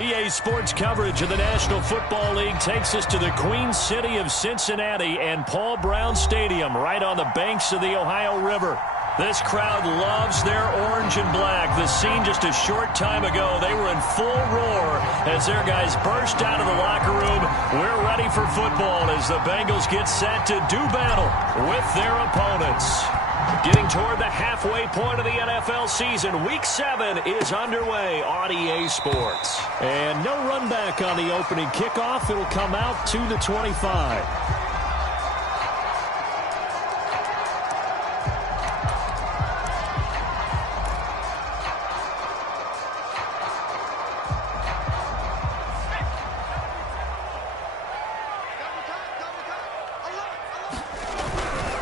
EA Sports coverage of the National Football League takes us to the Queen City of Cincinnati and Paul Brown Stadium right on the banks of the Ohio River. This crowd loves their orange and black. The scene just a short time ago, they were in full roar as their guys burst out of the locker room. We're ready for football as the Bengals get set to do battle with their opponents. Getting toward the halfway point of the NFL season, Week 7 is underway on EA Sports. And no run back on the opening kickoff. It'll come out to the 25.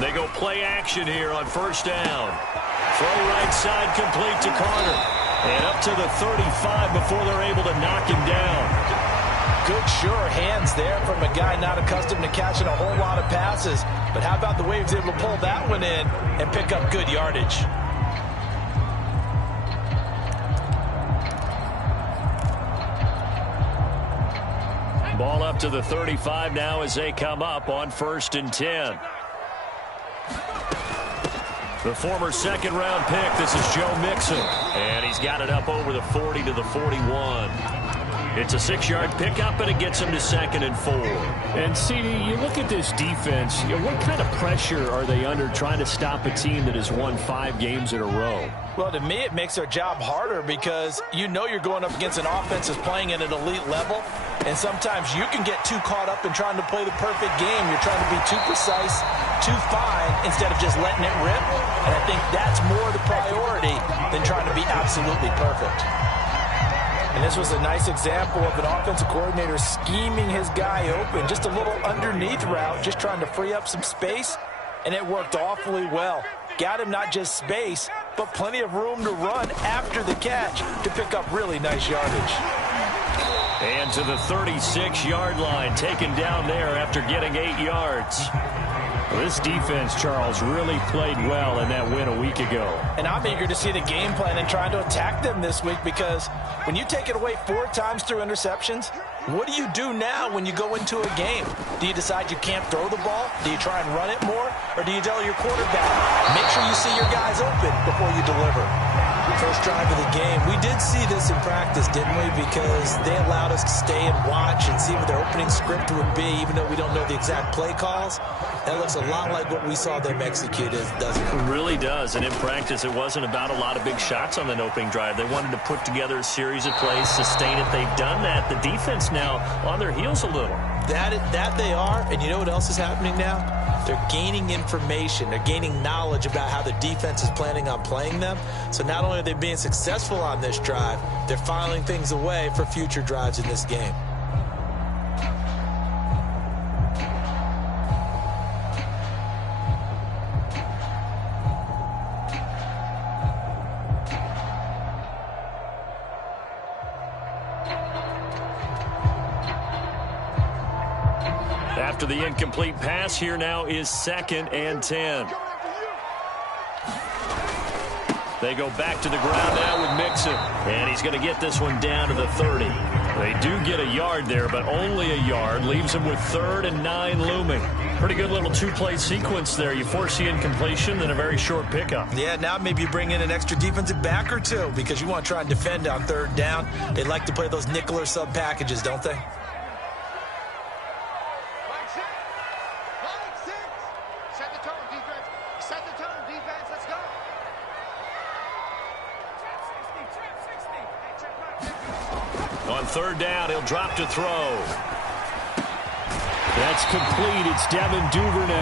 They go play action here on first down. Throw right side complete to Carter. And up to the 35 before they're able to knock him down. Good, sure hands there from a guy not accustomed to catching a whole lot of passes. But how about the way he was able to pull that one in and pick up good yardage? Ball up to the 35 now as they come up on 1st and 10. The former second-round pick, this is Joe Mixon. And he's got it up over the 40 to the 41. It's a 6-yard pickup, and it gets him to 2nd and 4. And, CD, you look at this defense, what kind of pressure are they under trying to stop a team that has won 5 games in a row? Well, to me, it makes their job harder because you know you're going up against an offense that's playing at an elite level, and sometimes you can get too caught up in trying to play the perfect game. You're trying to be too precise, too fine, instead of just letting it rip, and I think that's more the priority than trying to be absolutely perfect. And this was a nice example of an offensive coordinator scheming his guy open, just a little underneath route, just trying to free up some space, and it worked awfully well. Got him not just space, but plenty of room to run after the catch to pick up really nice yardage. And to the 36-yard line, taken down there after getting 8 yards. This defense, Charles, really played well in that win a week ago. And I'm eager to see the game plan and trying to attack them this week because when you take it away 4 times through interceptions, what do you do now when you go into a game? Do you decide you can't throw the ball? Do you try and run it more? Or do you tell your quarterback, make sure you see your guys open before you deliver? First drive of the game. We did see this in practice, didn't we? Because they allowed us to stay and watch and see what their opening script would be, even though we don't know the exact play calls. That looks a lot like what we saw them execute, doesn't it? It really does. And in practice, it wasn't about a lot of big shots on that opening drive. They wanted to put together a series of plays, sustain it. They've done that. The defense now on their heels a little. That they are. And you know what else is happening now? They're gaining information. They're gaining knowledge about how the defense is planning on playing them. So not only are they being successful on this drive, they're filing things away for future drives in this game. After the incomplete pass, here now is 2nd and 10. They go back to the ground now with Mixon. And he's going to get this one down to the 30. They do get a yard there, but only a yard. Leaves them with 3rd and 9 looming. Pretty good little 2-play sequence there. You force the incompletion, then a very short pickup. Yeah, now maybe you bring in an extra defensive back or two because you want to try and defend on 3rd down. They like to play those nickel or sub packages, don't they? On 3rd down, he'll drop to throw. That's complete. It's Devin Duvernay.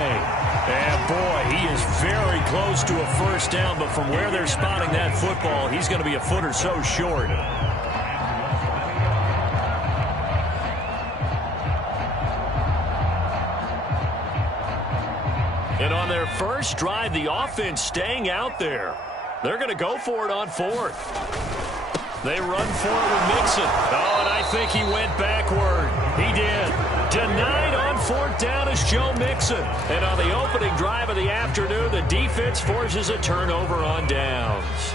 And, boy, he is very close to a first down, but from where they're spotting that football, he's going to be a foot or so short. And on their first drive, the offense staying out there. They're going to go for it on 4th. They run for it with Mixon. Oh, and I think he went backward. He did. Denied on 4th down is Joe Mixon. And on the opening drive of the afternoon, the defense forces a turnover on downs.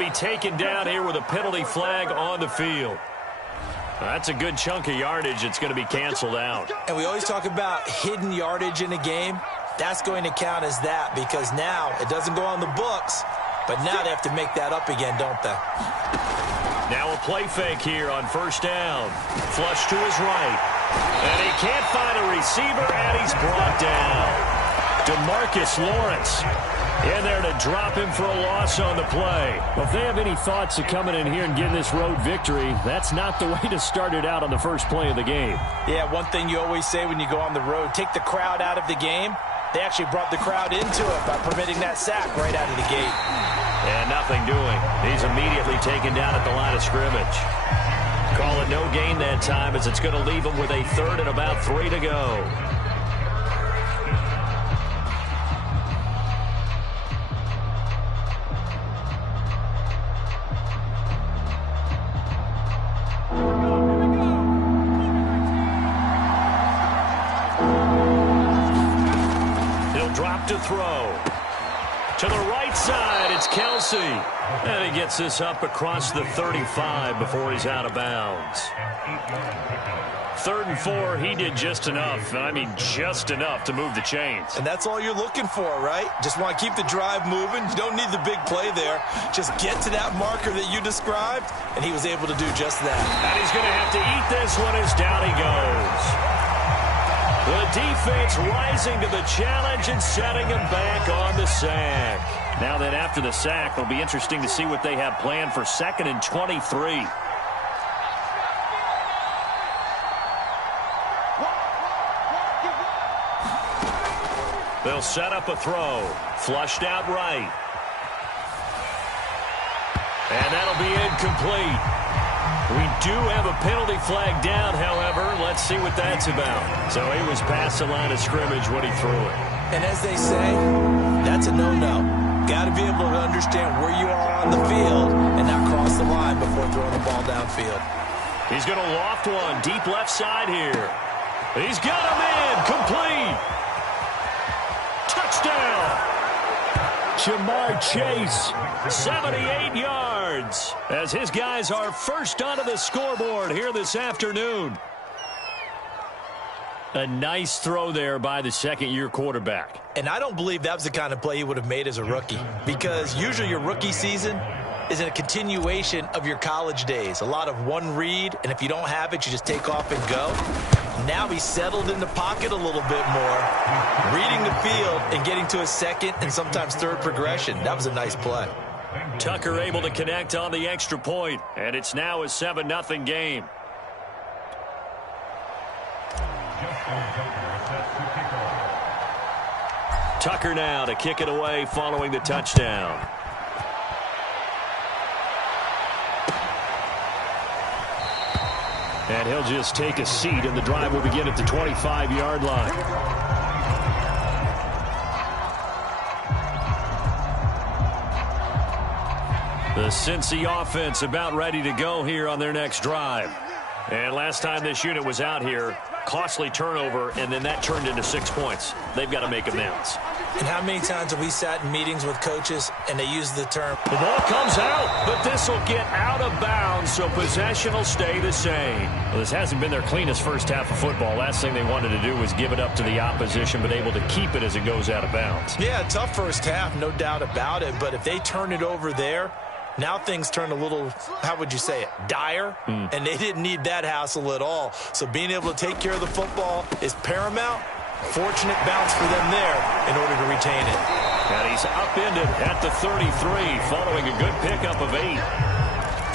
to be taken down here with a penalty flag on the field. That's a good chunk of yardage. It's going to be canceled out. And we always talk about hidden yardage in a game. That's going to count as that because now it doesn't go on the books, but now they have to make that up again, don't they? Now a play fake here on first down. Flush to his right. And he can't find a receiver, and he's brought down. DeMarcus Lawrence in there to drop him for a loss on the play. Well, if they have any thoughts of coming in here and getting this road victory, that's not the way to start it out on the first play of the game. Yeah, one thing you always say when you go on the road, take the crowd out of the game. They actually brought the crowd into it by permitting that sack right out of the gate. And nothing doing. He's immediately taken down at the line of scrimmage. Call it no gain that time as it's going to leave him with a third and about 3 to go. To throw. To the right side, it's Kelsey. And he gets this up across the 35 before he's out of bounds. 3rd and 4, he did just enough, and I mean just enough to move the chains. And that's all you're looking for, right? Just want to keep the drive moving. You don't need the big play there. Just get to that marker that you described, and he was able to do just that. And he's going to have to eat this one as down he goes. The defense rising to the challenge and setting him back on the sack. Now that after the sack, it'll be interesting to see what they have planned for 2nd and 23. They'll set up a throw. Flushed out right. And that'll be incomplete. We do have a penalty flag down, however. Let's see what that's about. So he was past the line of scrimmage when he threw it. And as they say, that's a no-no. Got to be able to understand where you are on the field and not cross the line before throwing the ball downfield. He's going to loft one deep left side here. He's got him in. Complete. Touchdown. Jamar Chase. 78 yards as his guys are first onto the scoreboard here this afternoon. A nice throw there by the second-year quarterback. And I don't believe that was the kind of play he would have made as a rookie, because usually your rookie season is a continuation of your college days. A lot of one read, and if you don't have it, you just take off and go. Now he's settled in the pocket a little bit more, reading the field and getting to a second and sometimes third progression. That was a nice play. Tucker able to connect on the extra point, and it's now a 7-0 game. Tucker now to kick it away following the touchdown. And he'll just take a seat, and the drive will begin at the 25-yard line. The Cincy offense about ready to go here on their next drive. And last time this unit was out here, costly turnover, and then that turned into 6 points. They've got to make amends. And how many times have we sat in meetings with coaches and they use the term, the ball comes out, but this will get out of bounds, so possession will stay the same. Well, this hasn't been their cleanest first half of football. Last thing they wanted to do was give it up to the opposition, but able to keep it as it goes out of bounds. Yeah, tough first half, no doubt about it, but if they turn it over there, now things turn a little, how would you say it, dire, and they didn't need that hassle at all. So being able to take care of the football is paramount. Fortunate bounce for them there in order to retain it. And he's upended at the 33 following a good pickup of 8.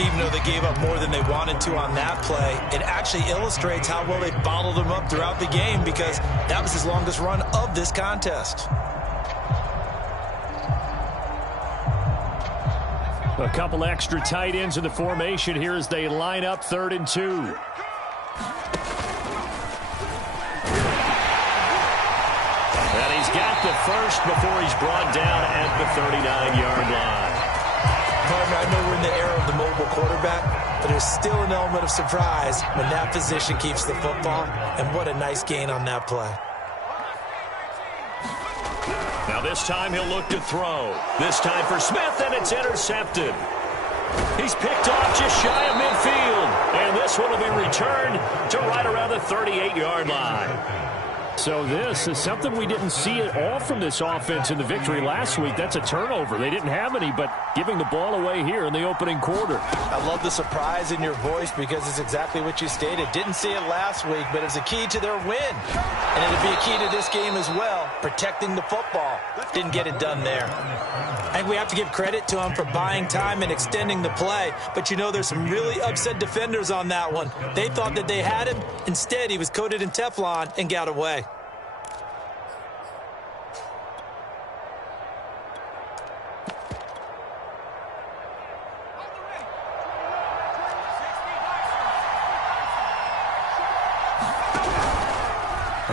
Even though they gave up more than they wanted to on that play, it actually illustrates how well they bottled him up throughout the game, because that was his longest run of this contest. A couple extra tight ends in the formation here as they line up 3rd and 2. And he's got the first before he's brought down at the 39-yard line. Partner, I know we're in the era of the mobile quarterback, but there's still an element of surprise when that position keeps the football, and what a nice gain on that play. Now this time he'll look to throw. This time for Smith, and it's intercepted. He's picked off just shy of midfield. And this one will be returned to right around the 38-yard line. So this is something we didn't see at all from this offense in the victory last week. That's a turnover. They didn't have any, but giving the ball away here in the opening quarter. I love the surprise in your voice because it's exactly what you stated. Didn't see it last week, but it's a key to their win. And it'll be a key to this game as well, protecting the football. Didn't get it done there. I think we have to give credit to him for buying time and extending the play. But, you know, there's some really upset defenders on that one. They thought that they had him. Instead, he was coated in Teflon and got away.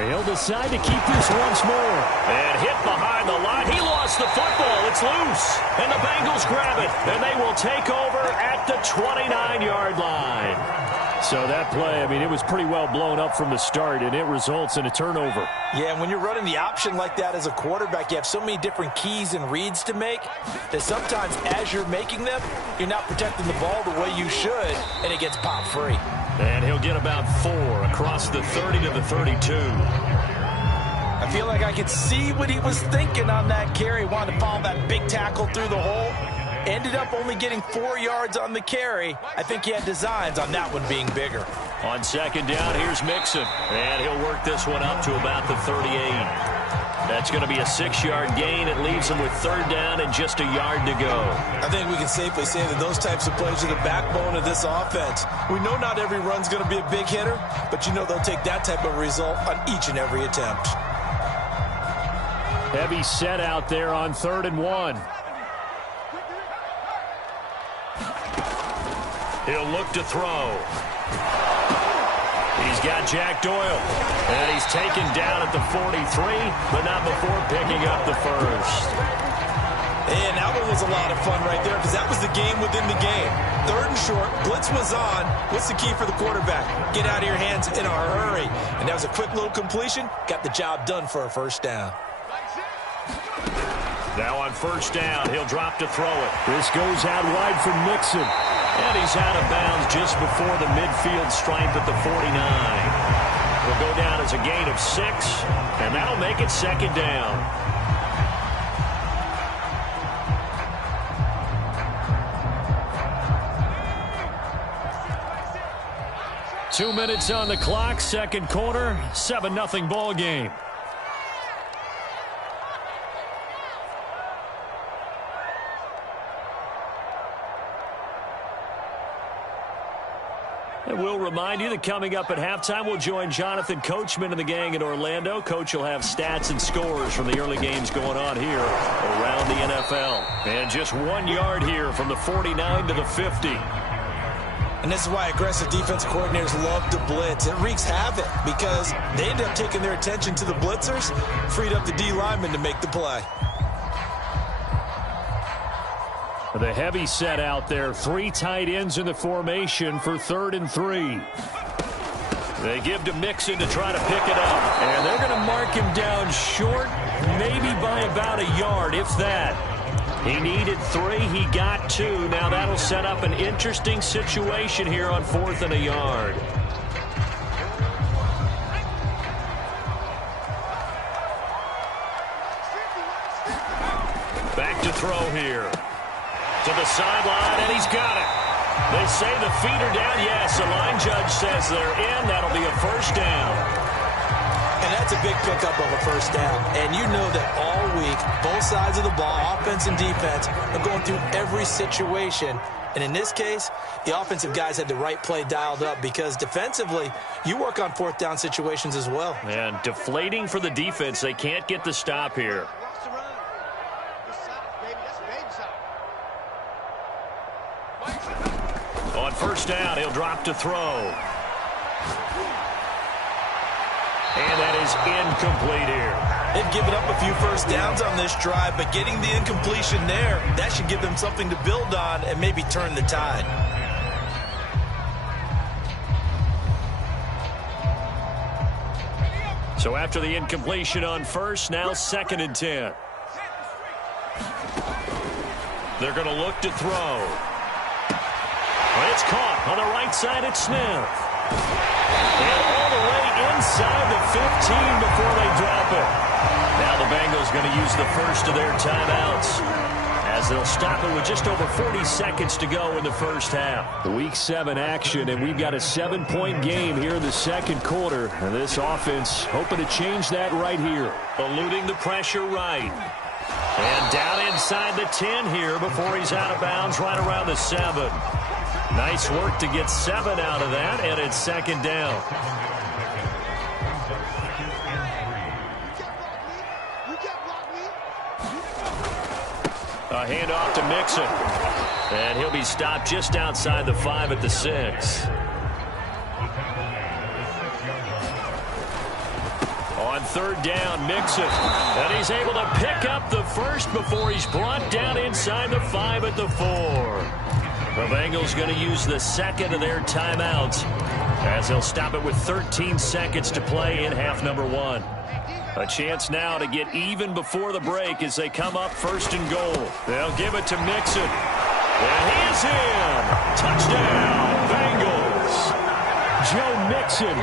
He'll decide to keep this once more. And hit behind the line. He lost the football. It's loose. And the Bengals grab it. And they will take over at the 29-yard line. So that play, I mean, it was pretty well blown up from the start, and it results in a turnover. Yeah, and when you're running the option like that as a quarterback, you have so many different keys and reads to make that sometimes as you're making them, you're not protecting the ball the way you should, and it gets popped free. And he'll get about 4 across the 30 to the 32. I feel like I could see what he was thinking on that carry. Wanted to follow that big tackle through the hole. Ended up only getting 4 yards on the carry. I think he had designs on that one being bigger. On second down, here's Mixon. And he'll work this one up to about the 38. That's going to be a 6-yard gain. It leaves him with third down and just a yard to go. I think we can safely say that those types of plays are the backbone of this offense. We know not every run's going to be a big hitter, but you know they'll take that type of result on each and every attempt. Heavy set out there on 3rd and 1. He'll look to throw. He's got Jack Doyle. And he's taken down at the 43, but not before picking up the first. And that one was a lot of fun right there because that was the game within the game. 3rd and short, blitz was on. What's the key for the quarterback? Get out of your hands in a hurry. And that was a quick little completion. Got the job done for a first down. Now on first down, he'll drop to throw it. This goes out wide for Mixon. And he's out of bounds just before the midfield stripe at the 49. Will go down as a gain of 6, and that'll make it second down. Two minutes on the clock, second quarter, 7-0 ball game. And we'll remind you that coming up at halftime, we'll join Jonathan Coachman and the gang in Orlando. Coach will have stats and scores from the early games going on here around the NFL. And just 1 yard here from the 49 to the 50. And this is why aggressive defensive coordinators love to blitz. It wreaks havoc because they end up taking their attention to the blitzers, freed up the D lineman to make the play. The heavy set out there. 3 tight ends in the formation for 3rd and 3. They give to Mixon to try to pick it up. And they're going to mark him down short, maybe by about a yard, if that. He needed 3. He got 2. Now that'll set up an interesting situation here on 4th and a yard. Back to throw here. To the sideline, and he's got it. They say the feet are down. Yes, the line judge says they're in. That'll be a first down. And that's a big pickup of a first down. And you know that all week, both sides of the ball, offense and defense, are going through every situation. And in this case, the offensive guys had the right play dialed up because defensively, you work on 4th down situations as well. And deflating for the defense. They can't get the stop here. On first down, he'll drop to throw. And that is incomplete here. They've given up a few first downs on this drive, but getting the incompletion there, that should give them something to build on and maybe turn the tide. So after the incompletion on first, now 2nd and 10. They're going to look to throw. It's caught on the right side at Smith. And all the way inside the 15 before they drop it. Now the Bengals going to use the first of their timeouts, as they'll stop it with just over 40 seconds to go in the first half. Week 7 action, and we've got a 7-point game here in the second quarter. And this offense hoping to change that right here. Eluding the pressure right. And down inside the 10 here before he's out of bounds right around the 7. Nice work to get 7 out of that, and it's second down. A handoff to Mixon. And he'll be stopped just outside the 5 at the 6. On third down, Mixon. And he's able to pick up the first before he's brought down inside the 5 at the 4. The Bengals going to use the second of their timeouts, as they'll stop it with 13 seconds to play in half number 1. A chance now to get even before the break as they come up first and goal. They'll give it to Mixon. And he is in. Touchdown, Bengals. Joe Mixon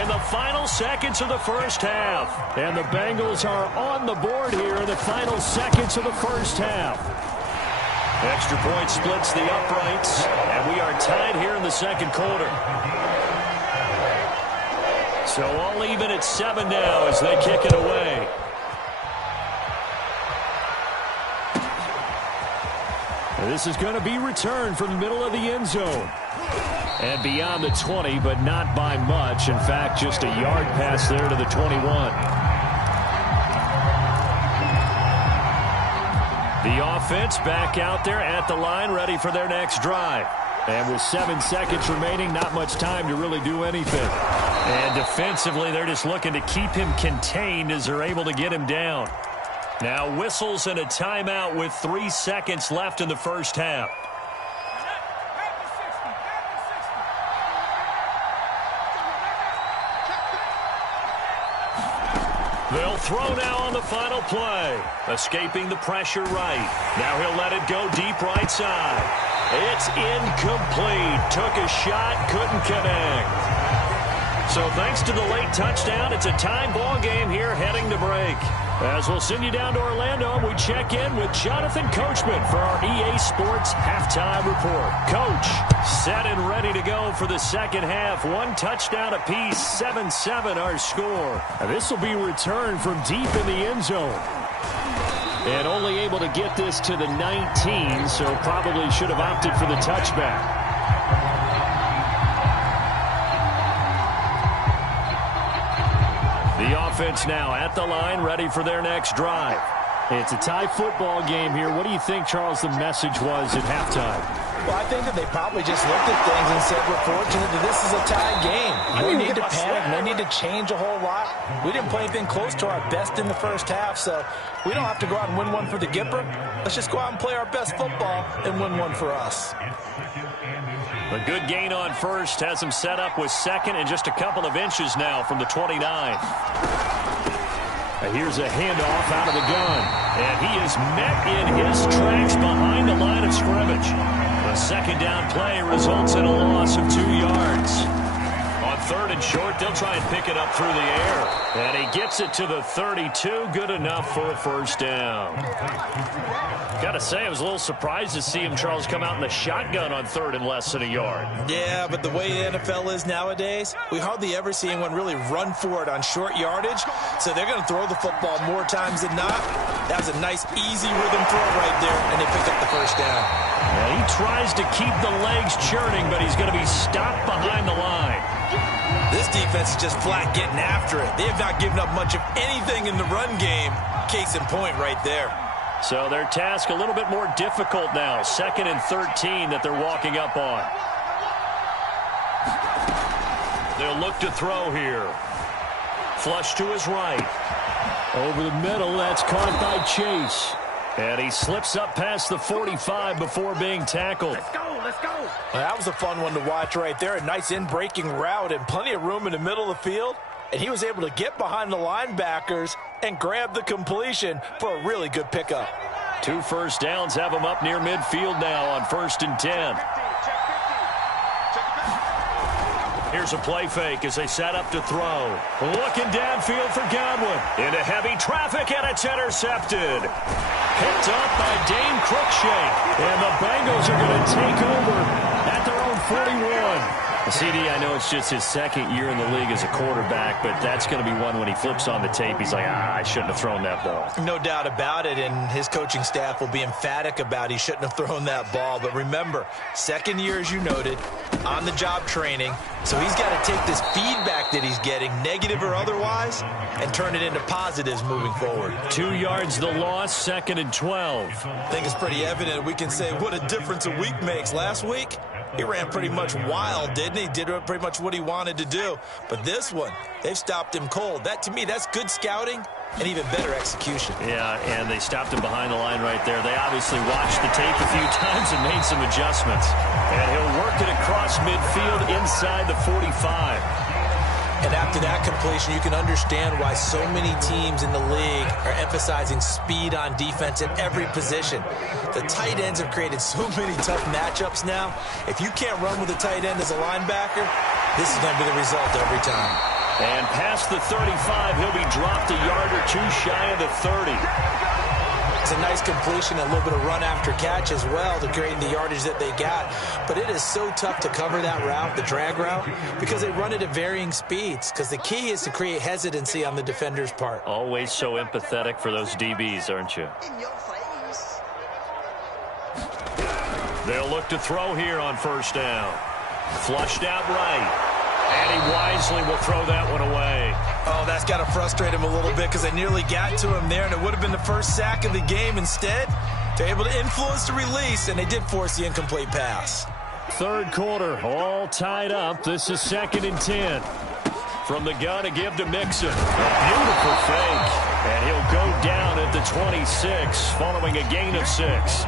in the final seconds of the first half. And the Bengals are on the board here in the final seconds of the first half. Extra point splits the uprights, and we are tied here in the second quarter. So all even at 7 now as they kick it away. This is going to be returned from the middle of the end zone. And beyond the 20, but not by much. In fact, just a yard pass there to the 21. The offense back out there at the line, ready for their next drive. And with 7 seconds remaining, not much time to really do anything. And defensively, they're just looking to keep him contained as they're able to get him down. Now whistles and a timeout with 3 seconds left in the first half. They'll throw now on the final play. Escaping the pressure right. Now he'll let it go deep right side. It's incomplete. Took a shot, couldn't connect. So thanks to the late touchdown, it's a tie ball game here heading to break. As we'll send you down to Orlando, we check in with Jonathan Coachman for our EA Sports Halftime Report. Coach, set and ready to go for the second half. 1 touchdown apiece, 7-7 our score. And this will be returned from deep in the end zone. And only able to get this to the 19, so probably should have opted for the touchback. The offense now at the line, ready for their next drive. It's a tie football game here. What do you think, Charles, the message was at halftime? Well, I think that they probably just looked at things and said, we're fortunate that this is a tie game. We don't need to panic. No need to change a whole lot. We didn't play anything close to our best in the first half, so we don't have to go out and win one for the Gipper. Let's just go out and play our best football and win one for us. A good gain on first has him set up with second and just a couple of inches now from the 29. Here's a handoff out of the gun. And he is met in his tracks behind the line of scrimmage. The second down play results in a loss of 2 yards. On third and short, they'll try and pick it up through the air. And he gets it to the 32. Good enough for a first down. Got to say, I was a little surprised to see him, Charles, come out in the shotgun on third and less than a yard. Yeah, but the way the NFL is nowadays, we hardly ever see anyone really run for it on short yardage. So they're going to throw the football more times than not. That was a nice, easy rhythm throw right there, and they picked up the first down. Yeah, he tries to keep the legs churning, but he's going to be stopped behind the line. This defense is just flat getting after it. They have not given up much of anything in the run game. Case in point right there. So their task a little bit more difficult now. 2nd and 13 that they're walking up on. They'll look to throw here. Flush to his right. Over the middle, that's caught by Chase. And he slips up past the 45 before being tackled. Let's go, let's go. Well, that was a fun one to watch right there. A nice in-breaking route and plenty of room in the middle of the field. And he was able to get behind the linebackers and grab the completion for a really good pickup. 2 first downs have him up near midfield now on 1st and 10. Here's a play fake as they set up to throw. Looking downfield for Godwin. Into heavy traffic, and it's intercepted. Picked up by Dane Cruikshank. And the Bengals are going to take over at their own 41. CD, I know it's just his second year in the league as a quarterback, but that's going to be one when he flips on the tape, he's like, I shouldn't have thrown that ball. No doubt about it, and his coaching staff will be emphatic about he shouldn't have thrown that ball. But remember, second year, as you noted, on-the-job training, so he's got to take this feedback that he's getting, negative or otherwise, and turn it into positives moving forward. 2 yards the loss, 2nd and 12. I think it's pretty evident we can say what a difference a week makes. Last week, he ran pretty much wild, didn't he? Did pretty much what he wanted to do. But this one, they've stopped him cold. That, to me, that's good scouting and even better execution. Yeah, and they stopped him behind the line right there. They obviously watched the tape a few times and made some adjustments. And he'll work it across midfield inside the 45. And after that completion, you can understand why so many teams in the league are emphasizing speed on defense at every position. The tight ends have created so many tough matchups now. If you can't run with a tight end as a linebacker, this is going to be the result every time. And past the 35, he'll be dropped a yard or two shy of the 30. It's a nice completion, a little bit of run after catch as well to create the yardage that they got. But it is so tough to cover that route, the drag route, because they run it at varying speeds. Because the key is to create hesitancy on the defender's part. Always so empathetic for those DBs, aren't you? They'll look to throw here on first down. Flushed out right. And he wisely will throw that one away. Oh, that's got to frustrate him a little bit because they nearly got to him there, and it would have been the first sack of the game. Instead, they're able to influence the release, and they did force the incomplete pass. Third quarter, all tied up. This is 2nd and 10. From the gun to give to Mixon. A beautiful fake. And he'll go down at the 26 following a gain of 6.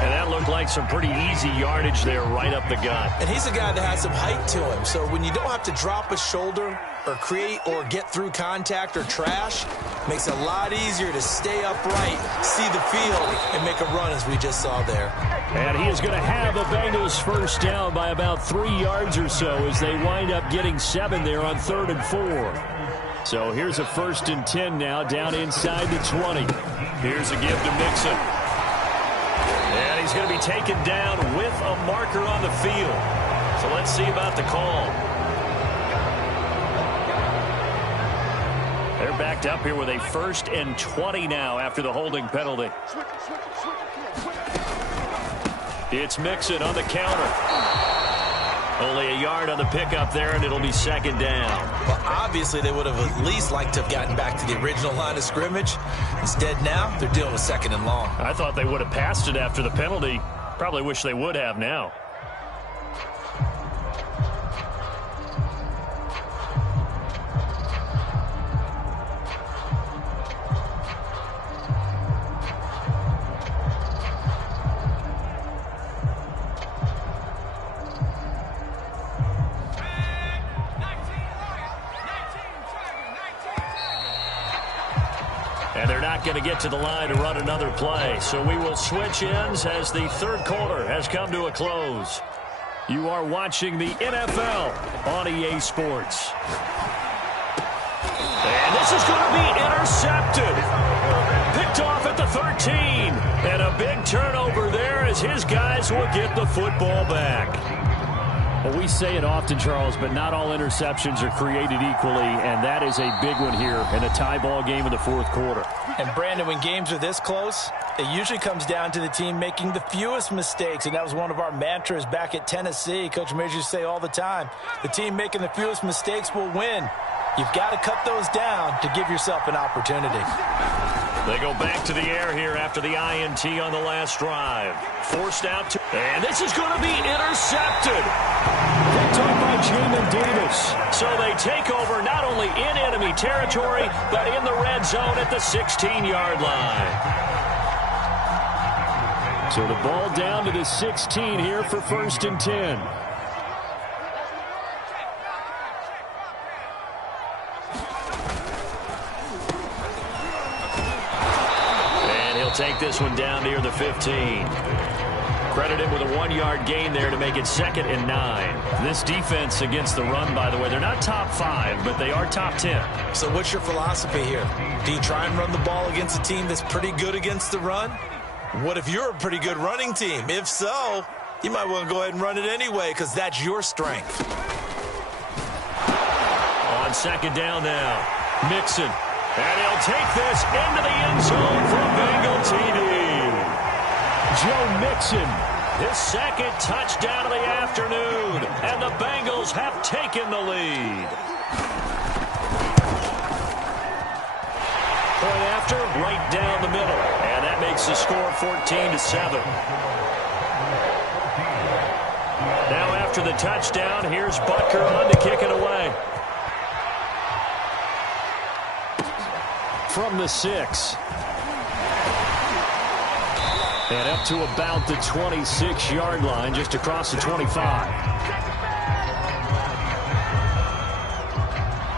And that looked like some pretty easy yardage there right up the gut. And he's a guy that has some height to him. So when you don't have to drop a shoulder or create or get through contact or trash, makes it a lot easier to stay upright, see the field, and make a run as we just saw there. And he is going to have the Bengals first down by about 3 yards or so as they wind up getting 7 there on 3rd and 4. So here's a 1st and 10 now down inside the 20. Here's a give to Mixon. And he's going to be taken down with a marker on the field. So let's see about the call. They're backed up here with a 1st and 20 now after the holding penalty. It's Mixon on the counter. Only a yard on the pickup there, and it'll be 2nd down. Well, obviously, they would have at least liked to have gotten back to the original line of scrimmage. Instead, now, they're dealing with 2nd and long. I thought they would have passed it after the penalty. Probably wish they would have now. And they're not going to get to the line to run another play. So we will switch ends as the 3rd quarter has come to a close. You are watching the NFL on EA Sports. And this is going to be intercepted. Picked off at the 13. And a big turnover there as his guys will get the football back. Well, we say it often, Charles, but not all interceptions are created equally, and that is a big one here in a tie ball game in the 4th quarter. And, Brandon, when games are this close, it usually comes down to the team making the fewest mistakes, and that was one of our mantras back at Tennessee. Coach Major used to say all the time, the team making the fewest mistakes will win. You've got to cut those down to give yourself an opportunity. They go back to the air here after the INT on the last drive. Forced out to... And this is going to be intercepted. Picked up by Jamin Davis. So they take over not only in enemy territory, but in the red zone at the 16-yard line. So the ball down to the 16 here for 1st and 10. Take this one down near the 15. Credit him with a 1-yard gain there to make it 2nd and 9. This defense against the run, by the way, they're not top 5, but they are top 10. So what's your philosophy here? Do you try and run the ball against a team that's pretty good against the run? What if you're a pretty good running team? If so, you might want to go ahead and run it anyway because that's your strength. On 2nd down now, Mixon. And he'll take this into the end zone for Bengal TD. Joe Mixon, his 2nd touchdown of the afternoon, and the Bengals have taken the lead. Point after, right down the middle, and that makes the score 14-7. Now after the touchdown, here's Butker on to kick it away. From the 6. And up to about the 26-yard line, just across the 25.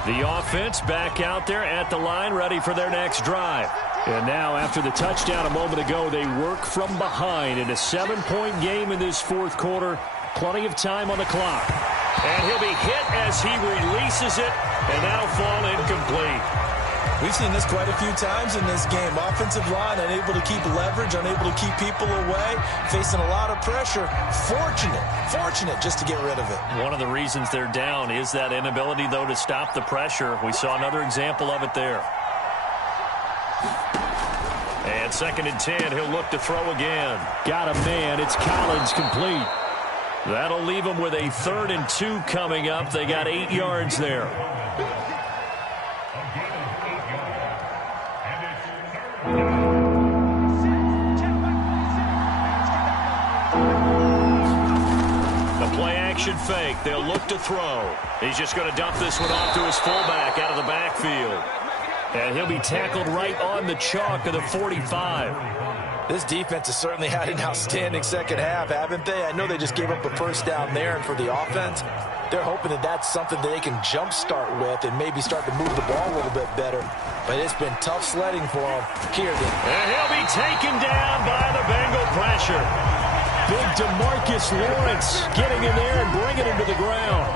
The offense back out there at the line, ready for their next drive. And now, after the touchdown a moment ago, they work from behind in a 7-point game in this 4th quarter. Plenty of time on the clock. And he'll be hit as he releases it, and that'll fall incomplete. We've seen this quite a few times in this game. Offensive line unable to keep leverage, unable to keep people away, facing a lot of pressure. Fortunate just to get rid of it. One of the reasons they're down is that inability, though, to stop the pressure. We saw another example of it there. And 2nd and 10, he'll look to throw again. Got a man. It's Collins complete. That'll leave them with a 3rd and 2 coming up. They got 8 yards there. Action fake. They'll look to throw. He's just going to dump this one off to his fullback out of the backfield. And he'll be tackled right on the chalk of the 45. This defense has certainly had an outstanding second half, haven't they? I know they just gave up a 1st down there, and for the offense, they're hoping that that's something that they can jumpstart with and maybe start to move the ball a little bit better. But it's been tough sledding for them here. And he'll be taken down by the Bengal pressure. Big DeMarcus Lawrence getting in there and bringing him to the ground.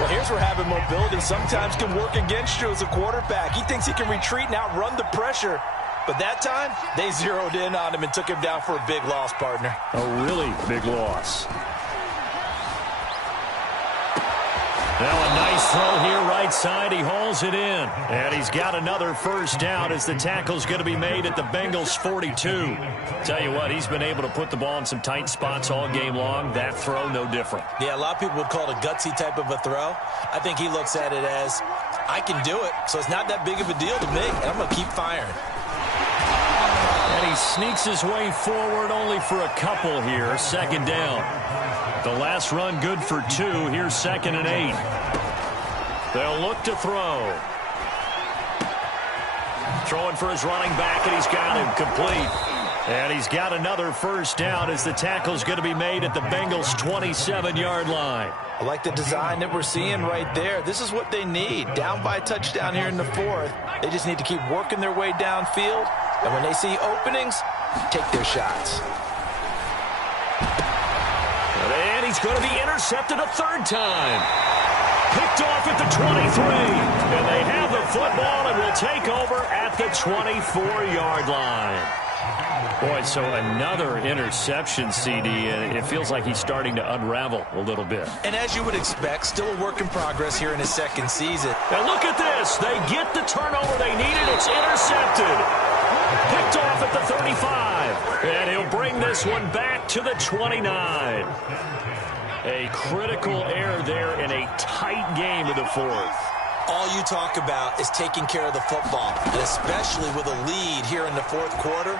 Well, here's where having mobility sometimes can work against you as a quarterback. He thinks he can retreat and outrun the pressure. But that time, they zeroed in on him and took him down for a big loss, partner. A really big loss. Now a nice throw here right side. He hauls it in. And he's got another 1st down as the tackle's going to be made at the Bengals 42. Tell you what, he's been able to put the ball in some tight spots all game long. That throw, no different. Yeah, a lot of people would call it a gutsy type of a throw. I think he looks at it as, I can do it, so it's not that big of a deal to me, and I'm going to keep firing. And he sneaks his way forward only for a couple here. 2nd down. The last run good for 2. Here's 2nd and 8. They'll look to throw. Throwing for his running back, and he's got him complete. And he's got another 1st down as the tackle's going to be made at the Bengals' 27-yard line. I like the design that we're seeing right there. This is what they need. Down by a touchdown here in the 4th. They just need to keep working their way downfield. And when they see openings, take their shots. And he's going to be intercepted a 3rd time. Picked off at the 23. And they have the football and will take over at the 24-yard line. Boy, so another interception, CD, and it feels like he's starting to unravel a little bit. And as you would expect, still a work in progress here in his 2nd season. And look at this. They get the turnover they needed. It's intercepted. Picked off at the 35. And he'll bring this one back to the 29. A critical error there in a tight game of the 4th. All you talk about is taking care of the football, and especially with a lead here in the 4th quarter.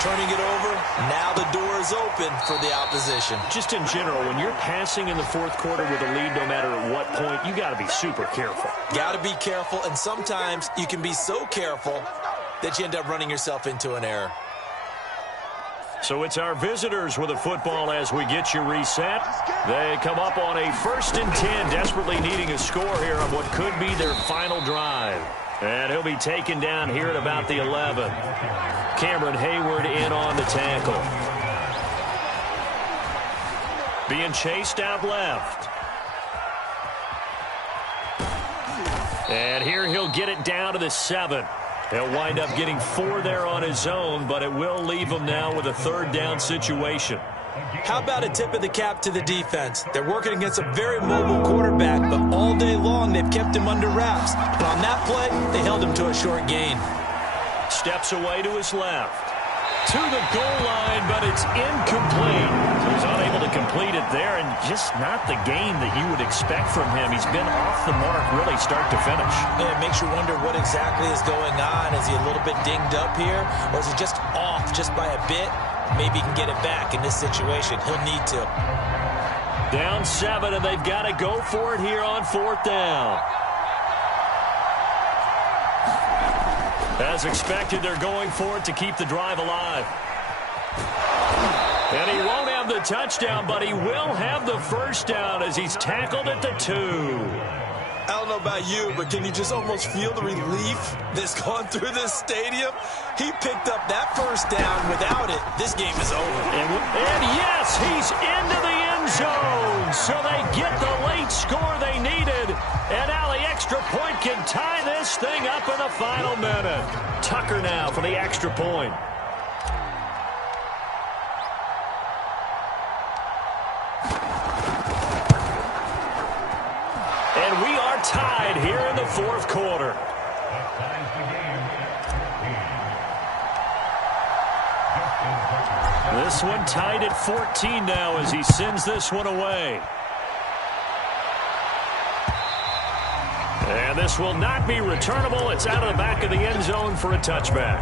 Turning it over, now the door is open for the opposition. Just in general, when you're passing in the 4th quarter with a lead, no matter at what point, you got to be super careful. Got to be careful, and sometimes you can be so careful that you end up running yourself into an error. So it's our visitors with the football as we get you reset. They come up on a 1st and 10, desperately needing a score here on what could be their final drive. And he'll be taken down here at about the 11. Cameron Hayward in on the tackle. Being chased out left. And here he'll get it down to the 7. He'll wind up getting 4 there on his own, but it will leave him now with a 3rd down situation. How about a tip of the cap to the defense? They're working against a very mobile quarterback, but all day long they've kept him under wraps. And on that play, they held him to a short gain. Steps away to his left. To the goal line, but it's incomplete. So he's unable to complete it there, and just not the game that you would expect from him. He's been off the mark really start to finish. Yeah, it makes you wonder what exactly is going on. Is he a little bit dinged up here, or is he just off just by a bit? Maybe he can get it back in this situation. He'll need to. Down 7, and they've got to go for it here on 4th down. As expected, they're going for it to keep the drive alive. And he won't have the touchdown, but he will have the 1st down as he's tackled at the 2. I don't know about you, but can you just almost feel the relief that's gone through this stadium? He picked up that 1st down. Without it, this game is over. And yes, he's into the end zone. So they get the late score they needed. And now the extra point can tie this thing up in the final minute. Tucker now for the extra point. And we are tied here in the 4th quarter. This one tied at 14 now as he sends this one away. And this will not be returnable. It's out of the back of the end zone for a touchback.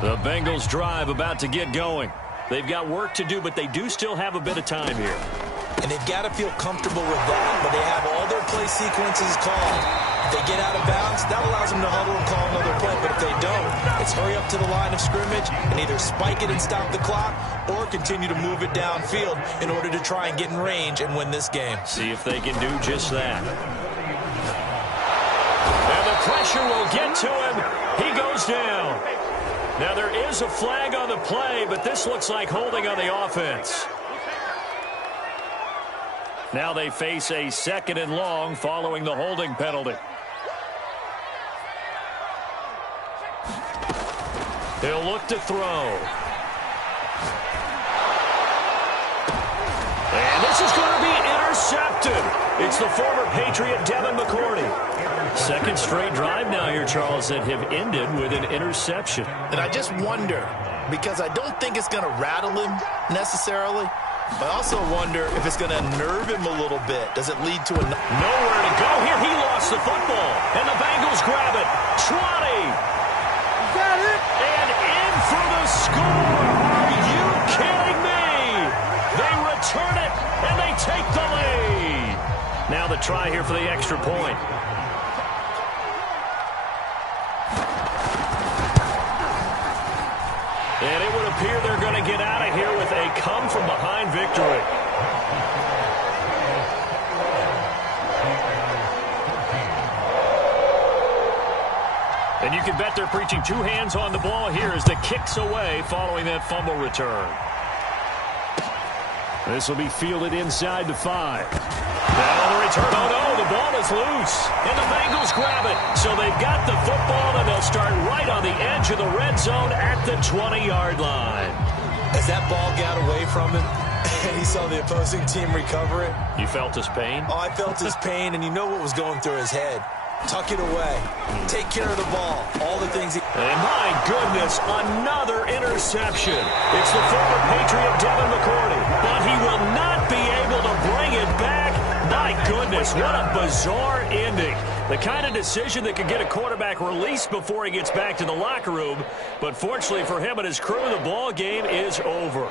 The Bengals drive about to get going. They've got work to do, but they do still have a bit of time here. And they've got to feel comfortable with that, but they have all their play sequences called. If they get out of bounds, that allows them to huddle and call another play. But if they don't, it's hurry up to the line of scrimmage and either spike it and stop the clock or continue to move it downfield in order to try and get in range and win this game. See if they can do just that. And the pressure will get to him. He goes down. Now there is a flag on the play, but this looks like holding on the offense. Now they face a 2nd and long following the holding penalty. He'll look to throw. And this is going to be intercepted. It's the former Patriot Devin McCourty. 2nd straight drive now here, Charles, that have ended with an interception. And I just wonder, because I don't think it's going to rattle him necessarily, but I also wonder if it's going to unnerve him a little bit. Does it lead to a... Nowhere to go here. He lost the football. And the Bengals grab it. 20. Got it. And in for the score. Are you kidding me? They return it, and they take the lead. Now the try here for the extra point. And it would appear they're going to get out of here with a come-from-behind victory. And you can bet they're preaching 2 hands on the ball here as the kick's away following that fumble return. This will be fielded inside the 5. Now the return. Oh, no, the ball is loose. And the Bengals grab it. So they've got the football, and they'll start right on the edge of the red zone at the 20-yard line. As that ball got away from him, and he saw the opposing team recover it. You felt his pain? Oh, I felt his pain, and you know what was going through his head. Tuck it away. Take care of the ball. All the things he... And my goodness, another interception. It's the former Patriot Devin McCourty, but he will not be able to bring it back. My goodness, what a bizarre ending. The kind of decision that could get a quarterback released before he gets back to the locker room. But fortunately for him and his crew, the ball game is over.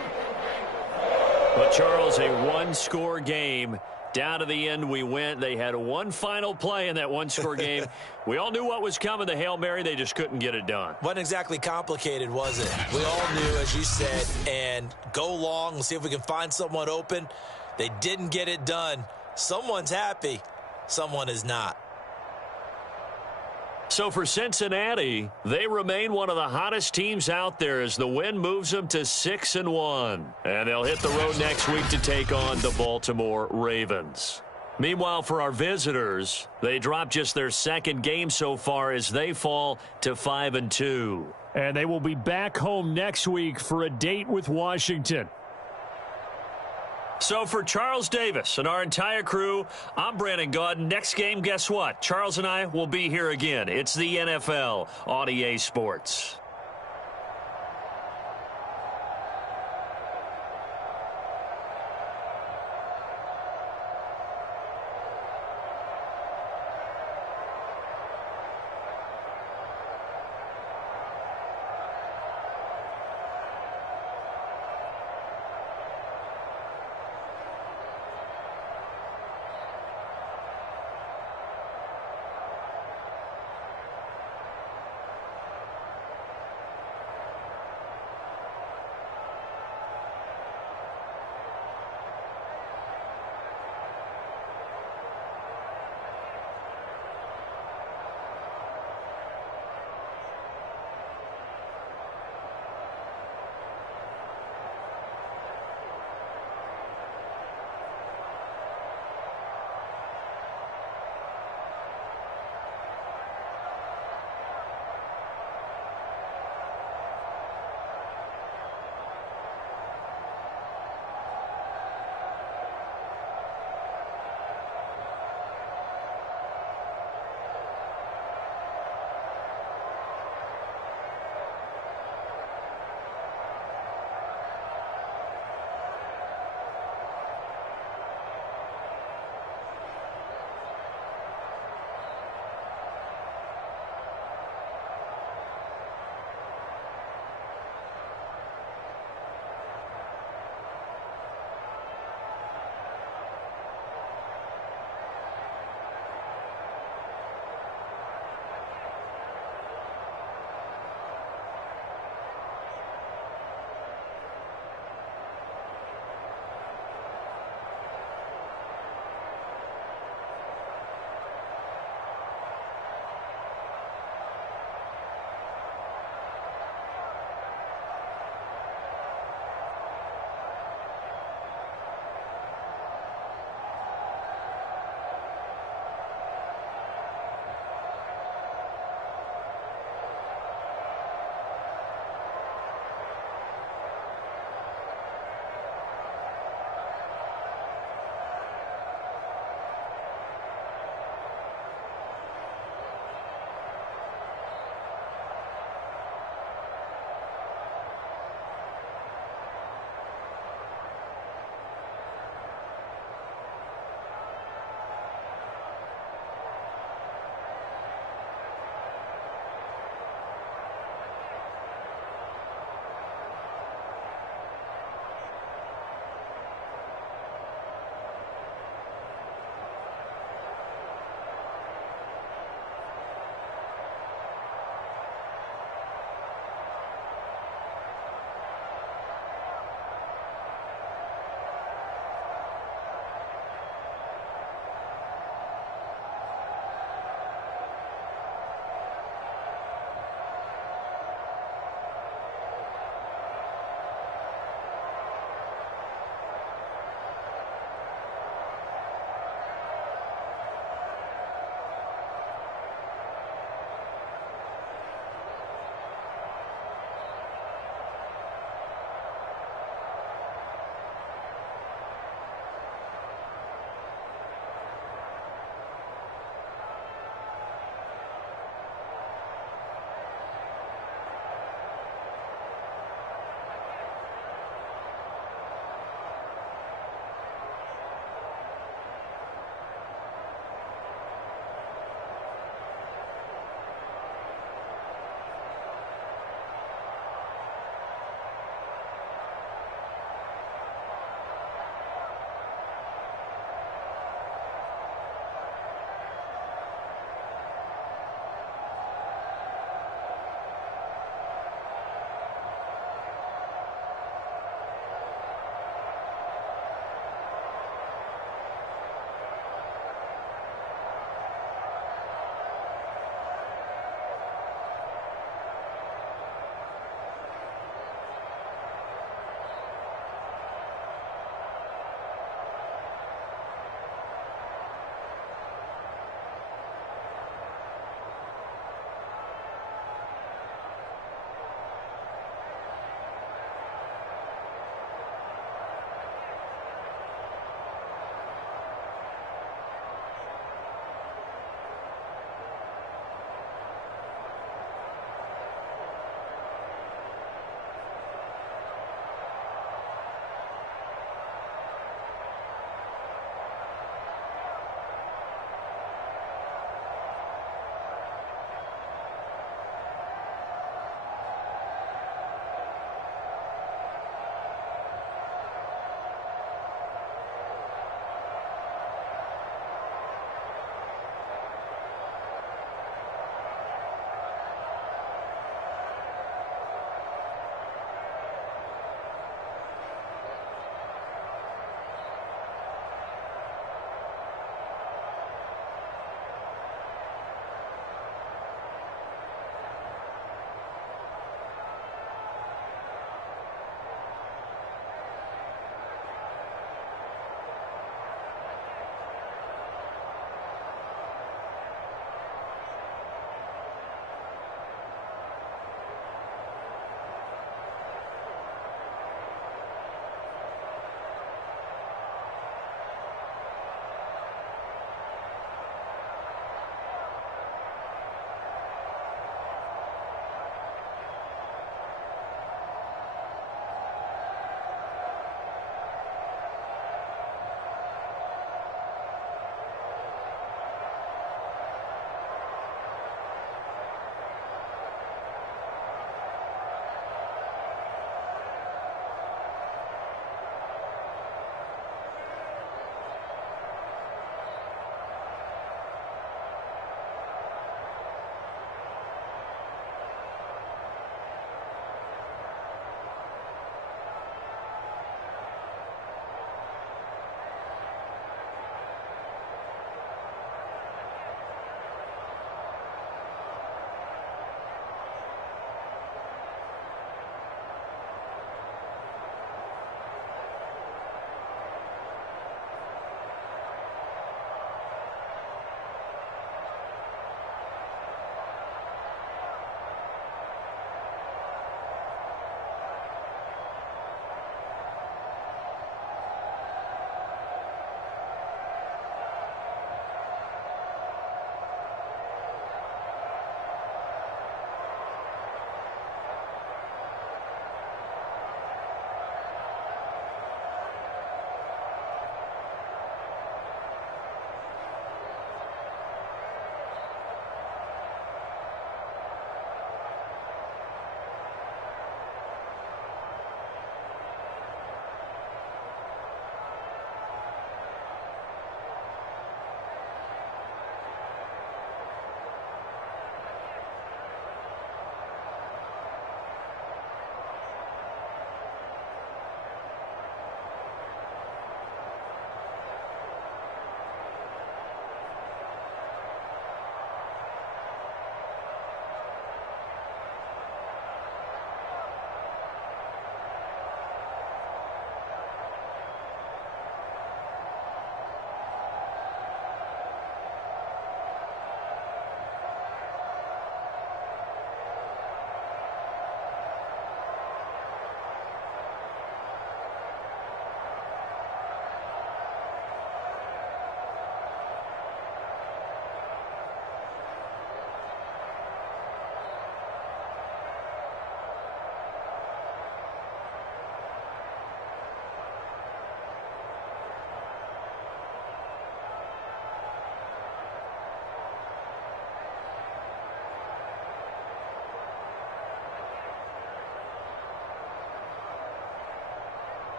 But Charles, a one-score game. Down to the end we went. They had one final play in that one-score game. We all knew what was coming, the Hail Mary. They just couldn't get it done. Wasn't exactly complicated, was it? We all knew, as you said, and go long. We'll see if we can find someone open. They didn't get it done. Someone's happy. Someone is not. So for Cincinnati, they remain one of the hottest teams out there as the win moves them to 6-1. And they'll hit the road next week to take on the Baltimore Ravens. Meanwhile, for our visitors, they dropped just their second game so far as they fall to 5-2. And they will be back home next week for a date with Washington. So for Charles Davis and our entire crew, I'm Brandon Gaudin. Next game, guess what? Charles and I will be here again. It's the NFL on EA Sports.